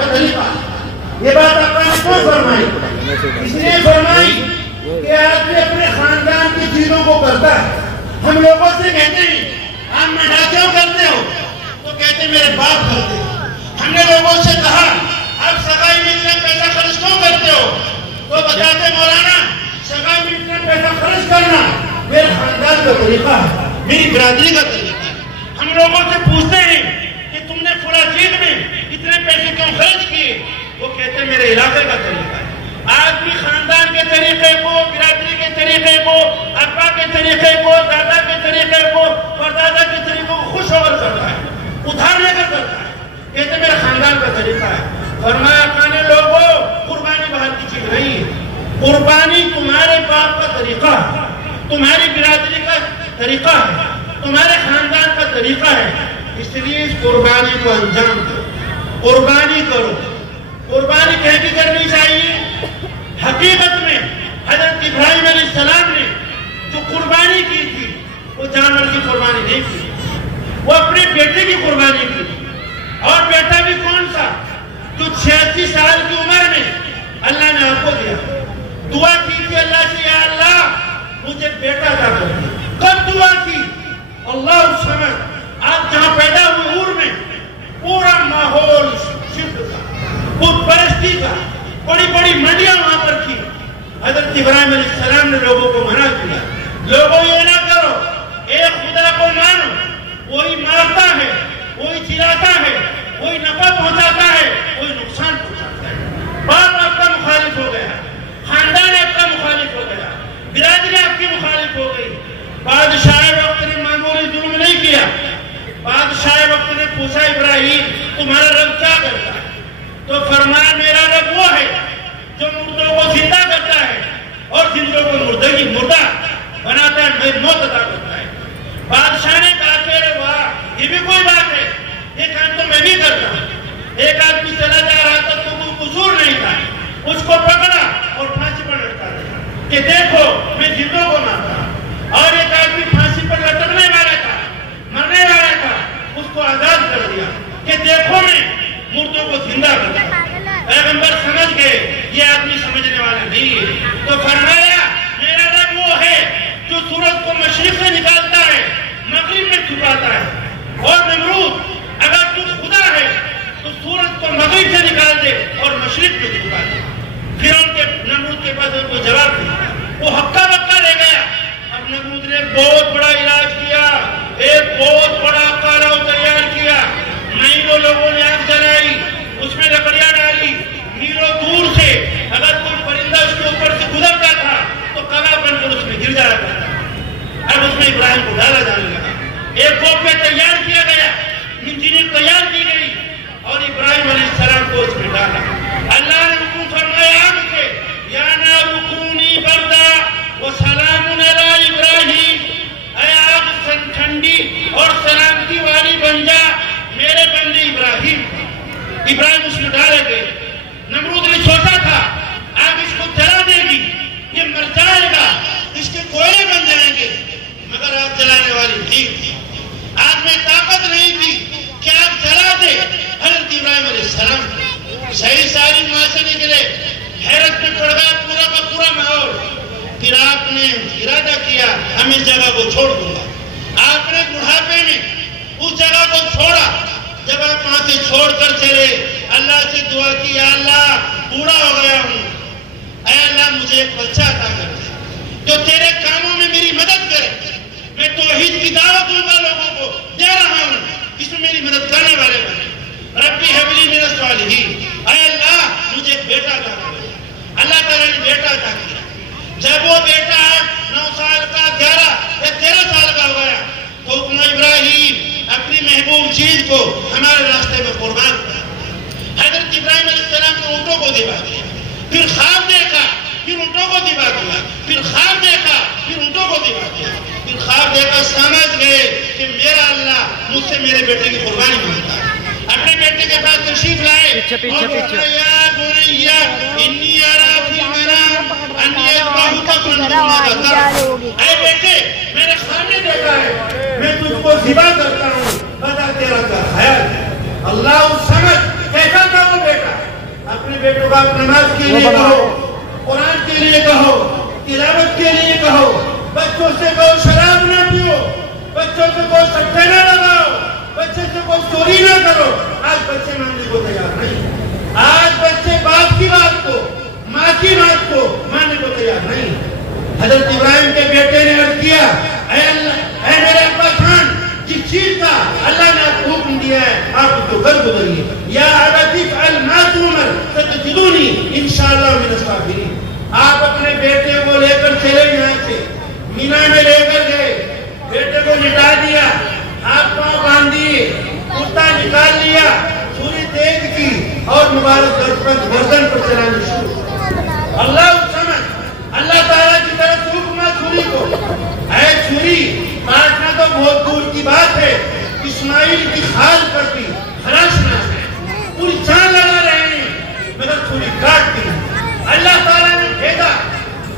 کا طریقہ. یہ بات آقا نے کیوں فرمائی؟ اس لیے فرمائی کہ آدمی اپنے خاندان کی چیزوں کو کرتا ہے. ہم لوگوں سے کہتے ہیں آپ منڈا کیوں کرتے ہو؟ تو کہتے ہیں میرے باپ کرتے ہیں. ہم نے لوگوں سے کہا آپ سگائی میں اتنا پیسہ خرچ کیوں کرتے ہو؟ تو بتاتے مولانا سگائی میں اتنا پیسہ خرچ کرنا میرے خاندان کا طریقہ ہے, میری برادری کا طریقہ ہے. ہم لوگوں سے پوچھتے ہیں کہ تم نے فلاں چیز میں اتنے پیسے کیوں خرچ کیے؟ وہ کہتے ہیں میرے علاقے کا طریقہ ہے. آج بھی خاندان کے طریقے کو, برادری کے طریقے کو, ابا کے طریقے کو, دادا کے طریقے کو, پردادا کے طریقے کو خوش ہو کر کرتا ہے, ادھار لے کر کرتا ہے. کہتے ہیں میرے خاندان کا طریقہ ہے. فرمایا کہنے لوگوں قربانی باہر کی چیز نہیں ہے. قربانی تمہارے باپ کا طریقہ ہے, تمہاری برادری کا طریقہ ہے, تمہارے خاندان کا طریقہ ہے. اس لیے اس قربانی کو انجام دو, قربانی کرو. قربانی کیسی کرنی چاہیے؟ حقیقت میں حضرت ابراہیم علیہ السلام نے جو قربانی کی تھی وہ جانور کی قربانی نہیں کی, وہ اپنے بیٹے کی قربانی کی. اور بیٹا بھی کون سا؟ جو 86 سال کی عمر میں اللہ نے آپ کو دیا. دعا کی تھی اللہ سے, یا اللہ مجھے بیٹا عطا کر دے. کب دعا کی؟ اللہ اس سمجھ آپ جہاں پیدا ہوئے اور میں پورا ماحول شرک کا, بت پرستی کا, بڑی بڑی منڈیاں وہاں پر تھی. حضرت ابراہیم علیہ السلام نے لوگوں کو منع کیا, لوگوں یہ نہ کرو, ایک خدا کو مانو, وہی مارتا ہے, وہی چلاتا ہے, وہی نفع پہنچاتا ہے, وہی نقصان پہنچاتا ہے. باپ آپ کا مخالف ہو گیا, خاندان آپ کا مخالف ہو گیا, برادری آپ کی مخالف ہو گئی. بادشاہ وقت نے معمولی ظلم نہیں کیا. بادشاہ وقت نے پوچھا ابراہیم تمہارا رب کیا کرتا ہے؟ تو فرمایا میرا رب وہ ہے جو مردوں کو زندہ کرتا ہے اور زندوں کو مردہ بناتا ہے, موت عطا کرتا ہے. بادشاہ نے کہا کہ واہ یہ بھی کوئی بات ہے, یہ کام تو میں بھی کرتا ہوں. ایک آدمی چلا جا رہا تھا تو کوئی قصور نہیں تھا, اس کو پکڑا اور پھانسی پر لٹکا دیا کہ دیکھو میں زندوں کو مارتا ہوں. اور ایک آدمی پھانسی پر لٹکنے والا تھا, مرنے والا تھا, اس کو آزاد کر دیا کہ دیکھو میں مردوں کو زندہ کرتا ہوں. پیغمبر سمجھ گئے یہ آدمی سمجھنے والا نہیں ہے, تو فرمایا میرا رب وہ ہے جو سورج کو مشرق سے نکالتا ہے, مغرب میں چھپاتا ہے. اور نمرود اگر تو خدا ہے تو سورج کو مغرب سے نکال دے اور مشرق میں چھپا دے. پھر ان کے نمرود کے پاس کوئی جواب نہیں, وہ ہکا بکا لے گیا. اب نمرود نے بہت بڑا علاج کیا, ایک بہت بڑا قلعہ تیار کیا. مہینوں لوگوں نے آگ جلائی, اس میں لکڑیاں ڈالی, میلوں دور سے اگر کوئی پرندہ اس کے اوپر سے گزرتا تھا تو قلعہ بن کر اس میں گر جایا کرتا تھا. اب اس میں ابراہیم کو ڈالا جانے لگا. ایک کوفہ تیار کیا گیا, انجینئر تیار کی گئی اور ابراہیم علیہ السلام کو اس میں ڈالا. اللہ نے حکم فرمایا آگ سے, یا نار کونی بردا وسلام علی ابراہیم, اے آگ ٹھنڈی اور سلامتی والی بن جا میرے بندے ابراہیم. ابراہیم اس میں ڈالے گئے. نمرود نے سوچا تھا آگ اس کو جلا دے گی, یہ مر جائے گا, اس کے کوئلے بن جائیں گے, مگر آگ جلانے والی نہیں تھی. آگ میں طاقت نہیں تھی کہ آگ جلا دے. حضرت ابراہیم علیہ السلام صحیح ساری وہاں سے نکلے, حیرت میں پڑ گیا پورا کا پورا ماحول. پھر آپ نے ارادہ کیا ہم اس جگہ کو چھوڑ دوں گا. آپ نے بڑھاپے میں اس جگہ کو چھوڑا. جب آپ وہاں سے چھوڑ کر چلے اللہ سے دعا کی, یا اللہ بوڑھا ہو گیا ہوں, اے اللہ مجھے ایک بچہ عطا کر دے جو تیرے کاموں میں میری مدد کرے. میں توحید کی دعوت دوں گا, لوگوں کو دے رہا ہوں, اس میں میری مدد کرنے والے بنے. ربی حب لی من الصالحین, اے اللہ مجھے ایک بیٹا عطا کر دے. اللہ تعالیٰ نے بیٹا عطا کیا. جب وہ بیٹا 9 سال کا, 11 یا 13 سال کا ہو گیا تو حکم ابراہیم اپنی محبوب چیز کو ہمارے راستے میں قربان کر. حضرت ابراہیم علیہ السلام نے اونٹوں کو دبا دیا, پھر خواب دیکھا, پھر اونٹوں کو دبا دیا, پھر خواب دیکھا, پھر اونٹوں کو دبا دیا, پھر خواب دیکھا. سمجھ گئے کہ میرا اللہ مجھ سے میرے بیٹے کی قربانی مانگتا ہے. اپنے بیٹے کے پاس تشریف لائے اور یا بنیا انی ارا فی المنام انی اذبحک فانظر ماذا ترى. اے بیٹے میں نے خواب میں دیکھا ہے میں تجھ کو ذبح کرتا ہوں, بتا تیرا کیا خیال ہے. اللہ سمجھ کیسا تھا وہ بیٹا, بیٹوں کو آپ نماز کے لیے کہو، قرآن کے لیے کہو، تلاوت کے لیے کہو، بچوں سے کہو شراب نہ پیو، بچوں سے کہو سٹے نہ لگاؤ، بچے سے کہو چوری نہ کرو. آج بچے ماننے کو تیار نہیں. آج بچے باپ کی بات کو، ماں کی بات کو ماننے کو تیار نہیں. حضرت ابراہیم کے بیٹے نے عرض کیا، اے اللہ، اے میرے ابا جان، جس چیز کا اللہ نے آپ کو حکم دیا ہے آپ اس کو کر گزریے. یا ابت افعل ما تؤمر ستجدونی انشاءاللہ من الصابرین. آپ اپنے بیٹے کو لے کر چلے یہاں سے، مینا میں لے کر گئے، بیٹے کو لٹا دیا، ہاتھ پاؤں باندھ دیے، کرتا نکال لیا، چھری تیز کی اور مبارک گردن پر چلانے شروع. اللہ سمجھ، اللہ تعالیٰ کی طرف سے حکم چھری کو. اے چھری، کاٹنا تو بہت دور کی بات ہے، اسماعیل کی خال پر بھی خراشنا ہے، پوری جان لگا رہے ہیں مگر چھری کاٹ دی. اللہ تعالیٰ نے بھیجا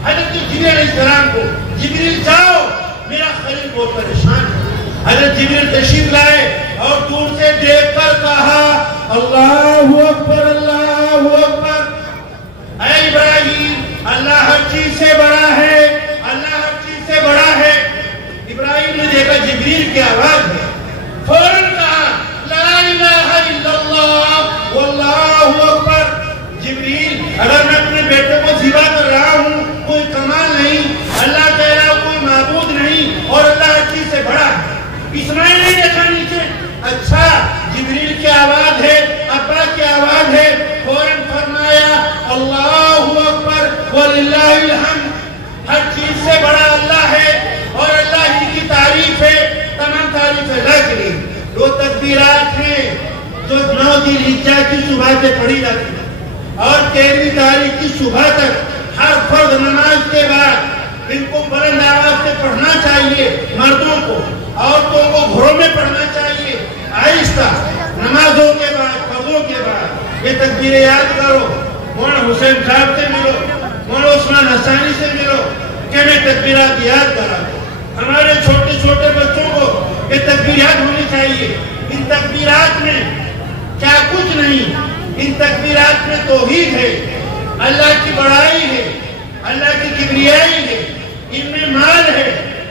حضرت جبریل علیہ السلام کو، جبریل جاؤ، میرا خلیل بہت پریشان ہے. حضرت جبریل تشریف لائے اور دور سے دیکھ کر کہا، اللہ اکبر، اللہ اکبر. اے ابراہیم، اللہ ہر چیز سے بڑا ہے، اللہ ہر چیز سے بڑا ہے. ابراہیم نے دیکھا جبریل کی آواز ہے، فوراً کہا لا الہ الا اللہ واللہ اکبر. جبریل، اگر میں اپنے بیٹے کو ذبح کر رہا ہوں کوئی کمال نہیں، اللہ کہہ رہا کوئی معبود نہیں اور اللہ ہر چیز سے بڑا ہے. اسماعیل نے دیکھا نیچے، اچھا جبریل کی آواز ہے، ابا کی آواز ہے. فوراً فرمایا اللہ اکبر وللہ الحمد. ہر چیز سے بڑا اللہ ہے اور اللہ ہی کی تعریف ہے، تمام تعریف اللہ کے لیے. دو تکبیرات ہیں جو 9 ذی الحجہ کی صبح سے پڑھی جاتی ہے اور 13ویں تاریخ کی صبح تک ہر فرض نماز کے بعد ان کو بلند آواز سے پڑھنا چاہیے. مردوں کو، عورتوں کو گھروں میں پڑھنا چاہیے آہستہ. نمازوں کے بعد، فرضوں کے بعد یہ تکبیریں یاد کرو. مولانا حسین صاحب سے ملو، مولانا عثمان حسانی سے ملو کہ میں تکبیرات یاد کرا دوں. ہمارے چھوٹے چھوٹے بچوں کو یہ تکبیر یاد ہونی چاہیے. ان تکبیرات میں کیا کچھ نہیں، ان تکبیرات میں توحید ہے، اللہ کی بڑائی ہے، اللہ کی کبریائی ہے، ان میں مال ہے،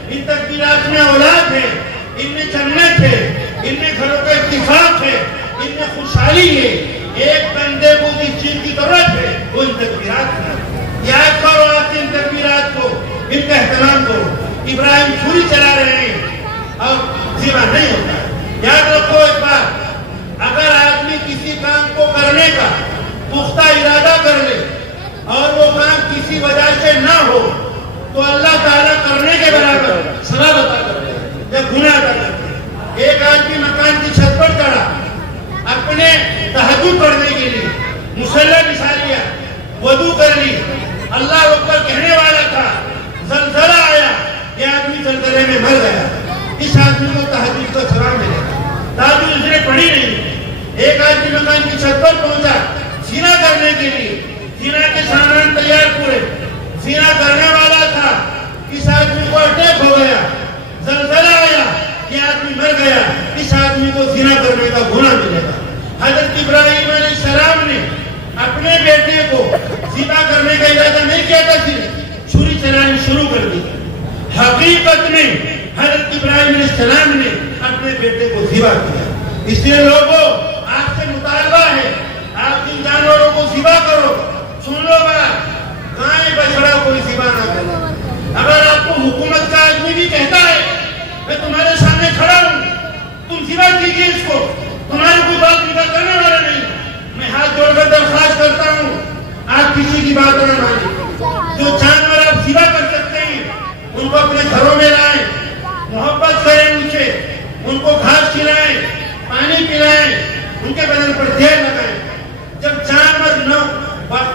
ان تکبیرات میں اولاد ہے، ان میں جنت ہے، ان میں گھروں کا اتفاق ہے، ان میں خوشحالی ہے. ایک بندے کو جس چیز کی ضرورت ہے وہ ان تکبیرات ہے. یاد کرو آپ ان تکبیرات کو، ان کا احترام کرو. ابراہیم چھری چلا رہے ہیں اور ذبح نہیں ہوتا. یاد رکھو ایک بات، اگر آدمی کسی کام کو کرنے کا پختہ ارادہ کر لے اور وہ کام کسی وجہ سے نہ ہو تو اللہ تعالیٰ کرنے کے برابر ثواب عطا کرتے ہیں یا گناہ عطا کرتے ہیں. ایک آدمی مکان کی چھت پر چڑھا اپنے تہجد پڑھنے کے لیے، مصلی بچھا لیا، وضو کر لی، اللہ اکبر کہنے والا تھا، زلزلہ آیا، یہ آدمی زلزلے میں مر گیا. اس آدمی کو تہجد کا ثواب ملے گا. تہجد اس نے پڑھی نہیں. ایک آدمی مکان کی چھت پر پہنچا زنا کرنے کے لیے، زنا کے سامان تیار پورے، زنا کرنے والا تھا، اس آدمی کو اٹیک ہو گیا، زلزلہ آیا، یہ آدمی مر گیا. اس آدمی کو زنا کرنے کا گناہ ملے گا. حضرت ابراہیم علیہ السلام نے اپنے بیٹے کو ذبح کرنے کا ارادہ نہیں کیا تھا، صرف چھری چلانی شروع کر دی. حقیقت میں حضرت ابراہیم علیہ السلام نے اپنے بیٹے کو ذبح کیا. اس لیے لوگوں، آپ سے مطالبہ ہے، آپ ان جانوروں کو ذبح کرو. سن لو بات، گائے بچڑا کوئی ذبح نہ کرو. اگر آپ کو حکومت کا آدمی بھی کہتا ہے میں تمہارے سامنے کھڑا ہوں، تم ذبح کیجیے اس کو، تمہاری کوئی بات ذبح کرنے والا نہیں، میں ہاتھ جوڑ کر درخواست کرتا ہوں آپ کسی کی بات نہ مانیں. جو جانور آپ ذبح کر سکتے ہیں ان کو اپنے گھروں میں لائیں، محبت کریں ان سے، ان کو گھاس کھلائیں، پانی پلائیں، ان کے بدن پر تیل لگائیں. جب جانور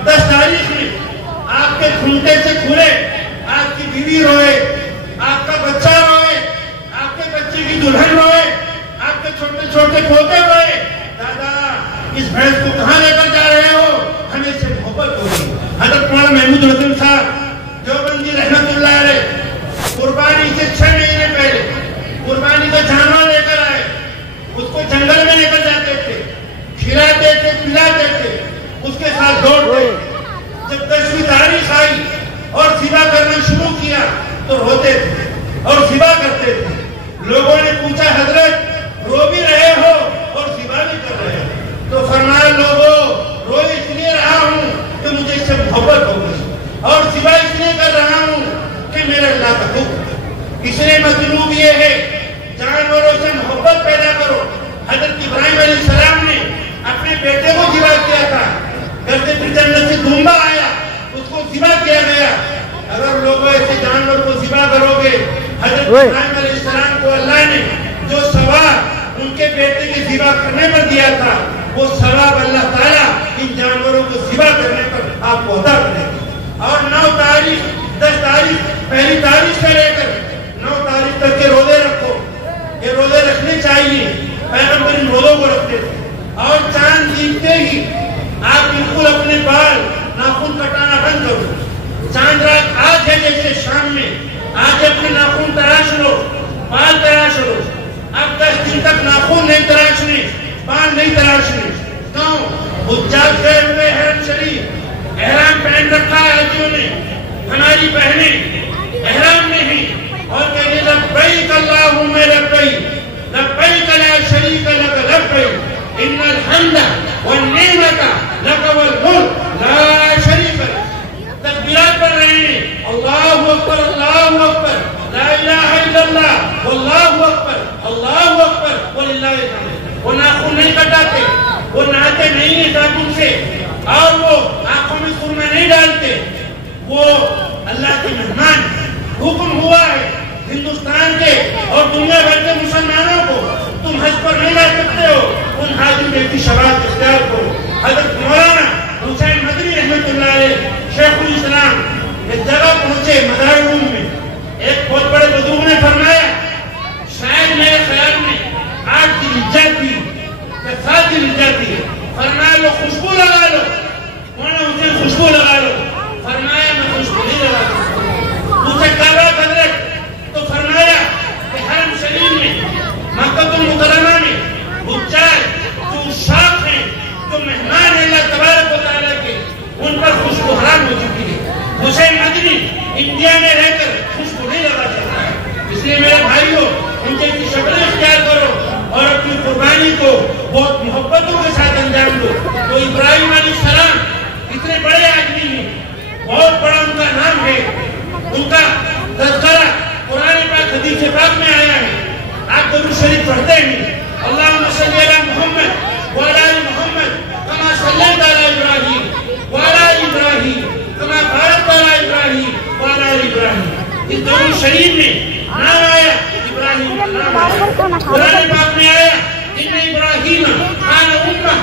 10 تاریخ میں آپ کے کھنٹے سے کھلے، آپ کی بیوی روئے، آپ کا بچہ روئے، آپ کے بچے کی دلہن روئے، آپ کے چھوٹے چھوٹے پوتے روئے، دادا اس بھینس کو کہاں لے کر جا رہے ہو، ہمیں سے محبت ہوگی. حضرت مولانا محمود رسول صاحب دیوبندی رحمت اللہ علیہ قربانی سے 6 مہینے پہلے قربانی کا جانور لے کر آئے. اس کو جنگل میں لے کر جاتے تھے، کھلاتے مطلوب یہ ہے جانوروں سے محبت پیدا کرو. حضرت ابراہیم علیہ السلام نے اپنے بیٹے کو ذبح کیا تھا. گھر سے جنت سے دمبا آیا, اس کو ذبح کیا گیا. اگر لوگوں ایسے جانور کو ذبح کرو گے, حضرت ابراہیم علیہ السلام کو اللہ نے جو ثواب ان کے بیٹے کے ذبح کرنے پر دیا تھا, وہ ثواب اللہ تعالیٰ ان جانوروں کو ذبح کرنے پر آپ کو عطا کرے گا. اور 9 تاریخ 10 تاریخ پہلی تاریخ سے لے کر 9 تاریخ تک کے روزے رکھو. یہ روزے رکھنے چاہیے, پیغمبر ان روزوں کو رکھتے تھے. اور چاند دیکھتے ہی آپ بالکل اپنے بال ناخن کٹانا بند کرو. چاند رات آج ہے جیسے شام میں, آج اپنے ناخن تراش لو, بال تراش لو. اب 10 دن تک ناخن نہیں تراشنے, بال نہیں تراشنے. کیوں؟ حجاج گئے ہوئے حرم شریف, احرام پہن رکھا ہے حاجیوں نے, ہماری بہنیں احرام میں ہی, اور کہنے لبیک اللہم لبیک لبیک لا شریک لک لبیک ان الحمد والنعمت لک والملک لا شریک لک. تکبیرات پڑھ رہے ہیں, اللہ اکبر اللہ اکبر لا الہ الا اللہ واللہ اکبر اللہ اکبر وللہ الحمد. وہ ناخن نہیں کٹاتے, وہ نہاتے نہیں ہیں صابن سے, اور وہ آنکھوں میں سرما نہیں ڈالتے. وہ اللہ کے مہمان. حکم ہوا ہے ہندوستان کے اور دنیا بھر کے مسلمانوں کو, تم حج پر نہیں جا سکتے ہو, ان حاجی کی شباب اختیار کرو. حضرت مولانا حسین مدنی رحمۃ اللہ علیہ شیخ الاسلام ایک جگہ پہنچے مزار روم میں. ایک بہت بڑے بزرگ نے فرمایا, شاید میرے خیال میں 8 دن اجازت تھی یا 7 دن اجازت تھی. فرمایا لو خوشبو لگا لو. مولانا حسین خوشبو لگا لو. فرمایا میں خوشبو نہیں لگا سکتا. مجھے کعبہ حضرت تو فرمایا کہ حرم شریف میں مکہ المکرمہ میں حجاج جو شاخ ہیں, جو مہمان ہیں اللہ تبارک و تعالیٰ کے, ان پر خوشبو حرام ہو چکی ہے. حسین مدنی انڈیا میں رہ کر خوشبو نہیں لگا سکتا ہے. اس لیے میرے بھائیوں, ان کے شکلیں اختیار کرو اور اپنی قربانی کو بہت محبتوں کے ساتھ انجام دو. تو ابراہیم علیہ السلام اتنے بڑے آدمی ہیں, بہت بڑا ان کا نام ہے, ان کا تذکرہ قرآن پاک حدیث پاک میں آیا ہے. آپ درود شریف پڑھتے ہیں, اللہم صلی علی محمد وعلی آل محمد کما صلیت علی ابراہیم وعلی آل ابراہیم کما بارکت علی ابراہیم وعلی آل ابراہیم. اس درود شریف میں نام آیا ابراہیم کا نام آیا. قرآن پاک میں آیا ان ابراہیم کان امہ.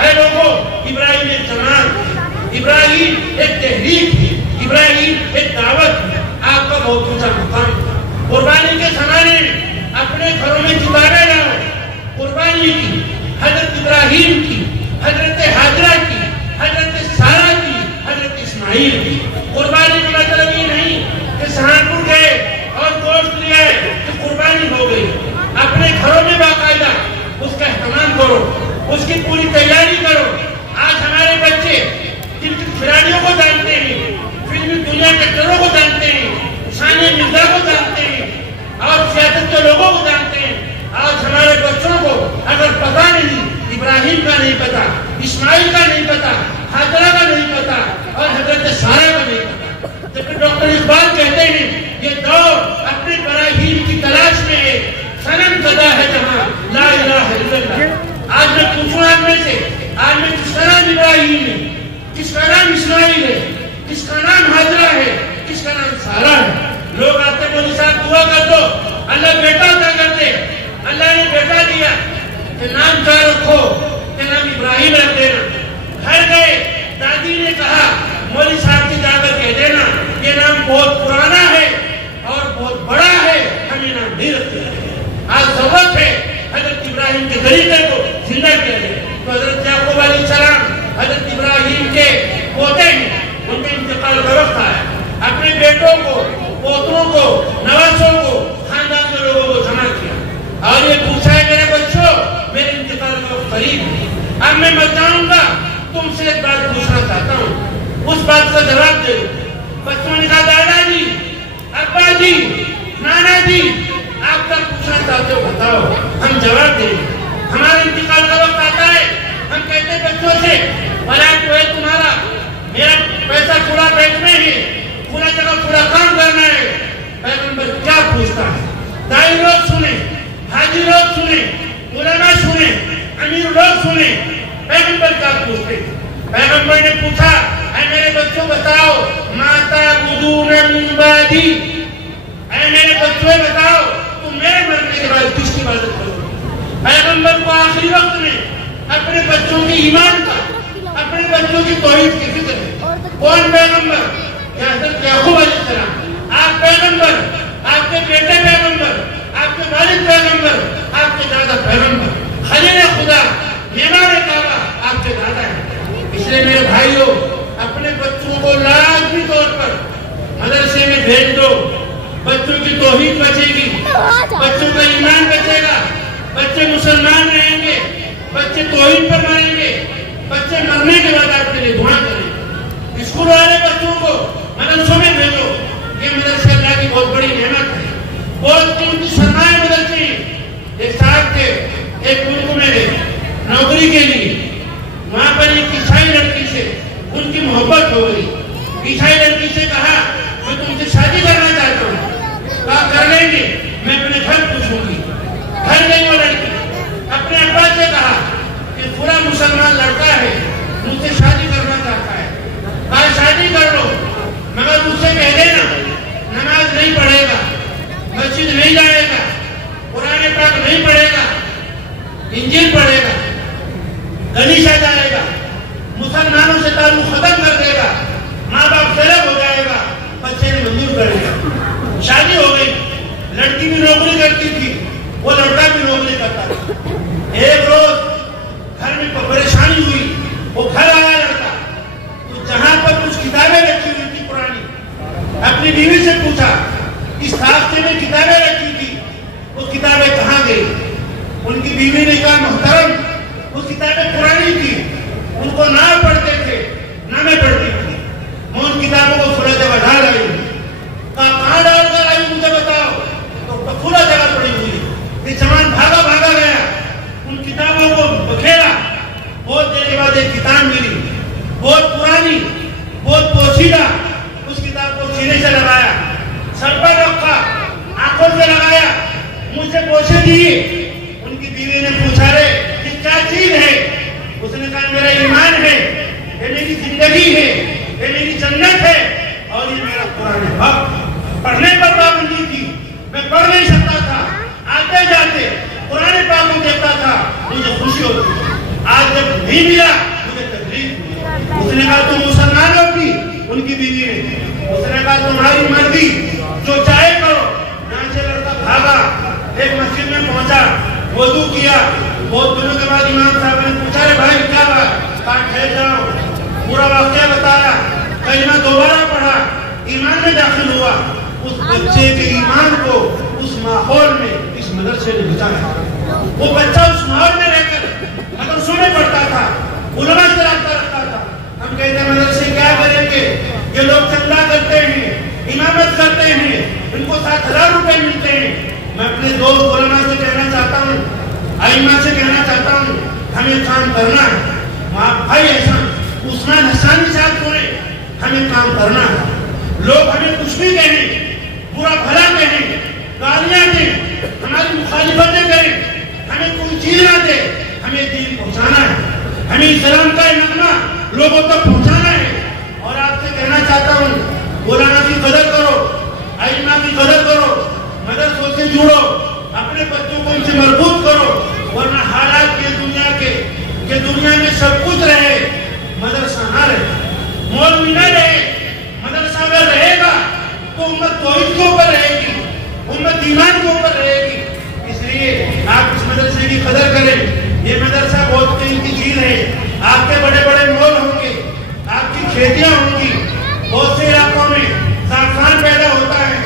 اے لوگوں, ابراہیم ایک جماعت, ابراہیم ایک تحریک ہے, ابراہیم ایک دعوت ہے. آپ کا بہت اونچا مقام. قربانی کے زمانے میں اپنے گھروں میں کتابیں لاؤ, قربانی کی, حضرت ابراہیم کی, حضرت حاجرہ کی, حضرت سارہ کی, حضرت اسماعیل کی. قربانی کا مطلب یہ نہیں کہ سہارنپور گئے اور گوشت لے آئے کہ قربانی ہو گئی. اپنے گھروں میں باقاعدہ اس کا اہتمام کرو, اس کی پوری تیاری کرو. آج ہمارے بچے کرکٹ کھلاڑیوں کو جانتے ہیں, فلمی دنیا کے ایکٹروں کو جانتے ہیں, ثانیہ مرزا کو جانتے ہیں, اور سیاست کے لوگوں کو جانتے ہیں. آج ہمارے بچوں کو اگر پتا نہیں, ابراہیم کا نہیں پتا, اسماعیل کا نہیں پتا, حاجرہ کا نہیں پتا, اور حضرت سارہ کا نہیں پتا. جبکہ ڈاکٹر اقبال کہتے ہیں یہ دور اپنے براہیم کی تلاش میں ہے, صنم زدہ ہے جہاں لا الہ الا اللہ. آج میں پوچھوں آپ میں سے, آج میں کس کا نام ابراہیم ہے, کس کا نام اسماعیل ہے, کس کا نام حاجرہ ہے, کس کا نام سارہ ہے. لوگ آتے مجھے ساتھ دعا کر دو, اللہ بیٹا عطا کرتے, اللہ نے بیٹا دیا کہ نام کیا رکھو, کہ نام ابراہیم رکھ دینا. گھر گئے, دادی نے کہا مولوی صاحب سے جا کر کہہ دینا یہ نام بہت پرانا ہے اور بہت بڑا ہے, ہم یہ نام نہیں رکھتے. آج ضرورت ہے حضرت ابراہیم کے طریقے کو زندہ کیا جائے. تو حضرت یعقوب علیہ السلام حضرت ابراہیم کے پوتے ہیں, ان کے انتقال کا وقت آیا. اپنے بیٹوں کو, پوتوں کو, نوازوں کو, خاندان کے لوگوں کو جمع کیا اور یہ پوچھا ہے میرے بچوں میرے انتقال کا وقت قریب ہے, اب میں مر جاؤں گا, تم سے ایک بات پوچھنا چاہتا ہوں, اس بات کا جواب دے دو. بچوں نے کہا دادا جی, ابا جی, نانا جی, آپ کیا پوچھنا چاہتے ہو بتاؤ, ہم جواب دیں. ہمارے انتقال کا وقت آتا ہے, ہم کہتے ہیں بچوں سے بھلا تو ہے تمہارا, میرا پیسہ پورا بیچنے ہے, پورا جگہ پورا کام کرنا ہے. پیغمبر کیا پوچھتا ہے, بھائی لوگ سنیں، حاجی لوگ سنیں، علماء سنیں، امیر لوگ سنیں، پیغمبر کیا پوچھتے؟ پیغمبر نے پوچھا اے میرے بچوں بتاؤ ما تعبدون من بعدی، اے میرے بچوں بتاؤ تم میرے مرنے کے بعد کس کی عبادت کرو گے؟ پیغمبر کو آخری وقت میں اپنے بچوں کی ایمان کا، اپنے بچوں کی توحید کی فکر ہے۔ کون پیغمبر؟ حضرت یعقوب علیہ السلام۔ آپ پیغمبر، آپ کے بیٹے پیغمبر، آپ کے والد پیغمبر، آپ کے دادا پیغمبر، خلیل خدا، معمار کعبہ آپ کے دادا ہیں۔ اس لیے میرے بھائیوں اپنے بچوں کو لازمی طور پر مدرسے میں بھیج دو۔ بچوں کی توحید بچے گی، بچوں کا ایمان بچے گا، بچے مسلمان رہیں گے، بچے توحید پر مریں گے، بچے مرنے کے بعد آپ کے لیے دعا کریں گے۔ اسکول والے بچوں کو مدرسوں میں بھیجو۔ یہ مدرسے اللہ کی بہت بڑی نعمت ہے، بہت قیمتی سرمایہ مدرسے ہیں۔ ایک صاحب تھے ایک ملک میں نوکری کے لیے، وہاں پر ایک عیسائی لڑکی سے ان کی محبت ہو گئی۔ عیسائی لڑکی سے کہا میں تم سے شادی کرنا چاہتا ہوں۔ کہا کر لیں گے، میں اپنے گھر پوچھوں گی۔ گھر گئی وہ لڑکی، اپنے ابا سے کہا کہ پورا مسلمان لڑکا ہے مجھ سے شادی کرنا چاہتا ہے۔ کہا شادی کر لو مگر تجھ سے کہہ دینا نماز نہیں پڑھے گا، مسجد نہیں جائے گا، قرآن پاک نہیں پڑھے گا، انجیل پڑھے گا، کلیسا جائے گا، مسلمانوں سے تعلق ختم کر دے گا، ماں باپ سے الگ ہو جائے گا، بچے نے منظور کرے گا۔ شادی ہو گئی، لڑکی بھی نوکری کرتی تھی، وہ لڑکا بھی نوکری کرتا تھا۔ ایک روز گھر میں پریشانی ہوئی، وہ گھر آیا لڑکا تو جہاں پر کچھ کتابیں رکھی ہوئی تھی پرانی، اپنی بیوی سے پوچھا اس تاخچے میں کتابیں رکھی تھی وہ کتابیں کہاں گئی؟ ان کی بیوی نے کہا محترم وہ کتابیں پرانی تھی، ان کو نہ پڑھتے تھے، نہ میں پڑھتی تھی، میں ان کتابوں کو کھلا جگہ ڈال آئی ہوں۔ کہاں ڈال کر آئی مجھے بتاؤ؟ تو کھلا جگہ پڑی ہوئی۔ یہ جوان بھاگا بھاگا گیا، ان کتابوں کو بکھیرا، بہت دیر کے بعد ایک کتاب ملی، بہت پرانی، بہت پوشیدہ۔ اس کتاب کو سینے سے لگایا، سر پر رکھا، آنکھوں سے لگایا، منہ سے پوچھے دیے۔ ان کی بیوی نے پوچھا رے یہ کیا چیز ہے؟ اس نے کہا میرا ایمان ہے، یہ میری زندگی ہے، یہ میری جنت ہے، اور یہ میرا قرآن ہے۔ پڑھنے پر پابندی تھی، میں پڑھ نہیں سکتا تھا، آتے جاتے قرآن پاک کو دیکھتا تھا، مجھے خوشی ہوتی تھی۔ آج جب نہیں ملا مجھے تکلیف ہوئی۔ اس نے کہا تم مسلمانوں کی، ان کی بیوی نے، اس نے کہا تمہاری مرضی جو چاہے کرو۔ یہاں سے لڑکا بھاگا، ایک مسجد میں پہنچا، وضو کیا۔ بہت دنوں کے بعد امام صاحب نے پوچھا رے بھائی کیا بات؟ کہا ٹھہر جاؤ، پورا واقعہ بتایا، کلمہ دوبارہ پڑھا، ایمان میں داخل ہوا۔ اس بچے کے ایمان کو اس ماحول میں اس مدرسے نے بچایا۔ وہ بچہ اس ماحول میں رہ کر مدرسوں میں پڑھتا تھا، علماء سے رابطہ رکھتا تھا۔ ہم کہتے ہیں مدرسے کیا کریں گے؟ یہ لوگ چندہ کرتے ہیں، امامت کرتے ہیں، ان کو 7,000 روپے ملتے ہیں۔ میں اپنے دوست علماء سے کہنا چاہتا ہوں، ائمہ سے کہنا چاہتا ہوں، ہمیں کام کرنا ہے۔ بھائی احسان عثمان حسانی صاحب کو ہمیں کام کرنا ہے۔ لوگ ہمیں کچھ بھی کہیں، برا بھلا کہیں، گالیاں دیں، ہماری مخالفتیں کریں، ہمیں کوئی چیز نہ دے، ہمیں دین پہنچانا ہے، ہمیں اسلام کا نغمہ لوگوں تک پہنچانا ہے۔ اور آپ سے کہنا چاہتا ہوں علماء کی قدر کرو، ائمہ کی قدر کرو، مدرسوں سے جڑو، اپنے بچوں کو ان سے مربوط کرو، ورنہ حالات یہ دنیا کے کہ دنیا میں سب کچھ رہے مدرسہ نہ رہے، مولوی نہ رہے۔ مدرسہ اگر رہے گا تو امت توحید کے اوپر رہے گی، امت ایمان کے اوپر رہے گی۔ اس لیے آپ اس مدرسے کی قدر کریں۔ یہ مدرسہ بہت قیمتی چیز ہے۔ آپ کے بڑے بڑے مول ہوں گے، آپ کی کھیتیاں ہوں گی، بہت سے علاقوں میں زعفران پیدا ہوتا ہے،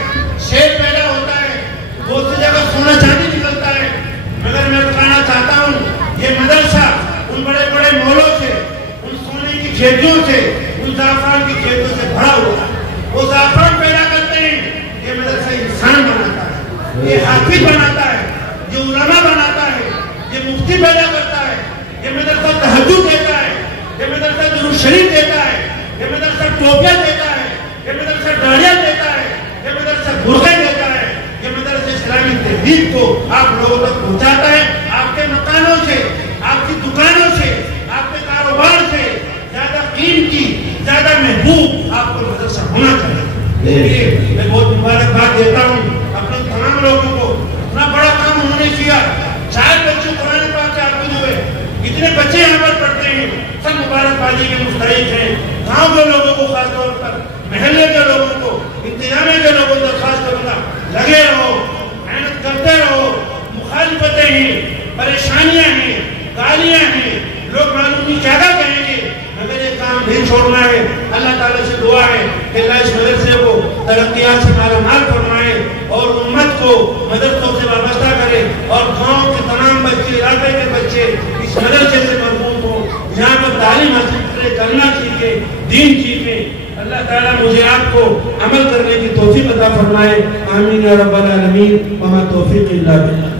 شیر پیدا ہوتا ہے، بہت سی جگہ سونا چاندی نکلتا ہے، مگر میں بتانا چاہتا ہوں یہ مدرسہ ان بڑے بڑے مولوں سے، ان سونے کی کھیتیوں سے، ان زعفران کی کھیتوں سے بھرا ہوا ہے۔ وہ زعفران پیدا کرتے ہیں، یہ مدرسہ انسان بناتا ہے، یہ حافظ بناتا ہے، یہ علماء بناتا ہے، یہ مفتی پیدا کرتا ہے، یہ مدرسہ تہجد دیتا ہے، یہ مدرسہ درود شریف دیتا ہے، یہ مدرسہ ٹوپیاں دیتا ہے، یہ مدرسہ ڈاڑیاں دیتا ہے، یہ مدرسہ برقعے دیتا ہے، یہ مدرسہ اسلامی تحریک کو آپ لوگوں تک پہنچاتا ہے. آپ کے مکانوں سے, آپ کی دکانوں سے, آپ کے کاروبار سے زیادہ قیمتی, زیادہ محبوب آپ کو مدرسہ ہونا چاہیے. میں بہت مبارکباد دیتا ہوں اپنے تمام لوگوں کو. اتنا بڑا کام انہوں نے کیا. 4 بچے قرآن پاک کے حافظ ہوئے. اتنے بچے یہاں پر پڑھتے ہیں, سب مبارکبادی کے مستحق ہیں. گاؤں کے لوگوں کو خاص طور پر, محلے کے لوگوں کو, انتظامیہ کے لوگوں کو خاص طور پر لگے رہو, محنت کرتے رہو. مخالفتیں ہیں, پریشانیاں ہیں, گالیاں ہیں, لوگ معلوم نہیں کیا کہیں گے, مگر یہ کام نہیں چھوڑنا ہے. اللہ تعالیٰ سے دعا ہے کہ اللہ اس مدرسے کو ترقیات سے مالا مال فرمائے اور امت کو مدرسوں سے وابستہ کرے, اور گاؤں کے تمام بچے, علاقے کے بچے اس مدرسے سے مربوط ہوں, یہاں پر تعلیم حاصل کرنا سیکھے, دین سیکھے. اللہ تعالیٰ مجھے آپ کو عمل کرنے کی توفیق عطا فرمائے. آمین یا رب العالمین. وما توفیق الا باللہ.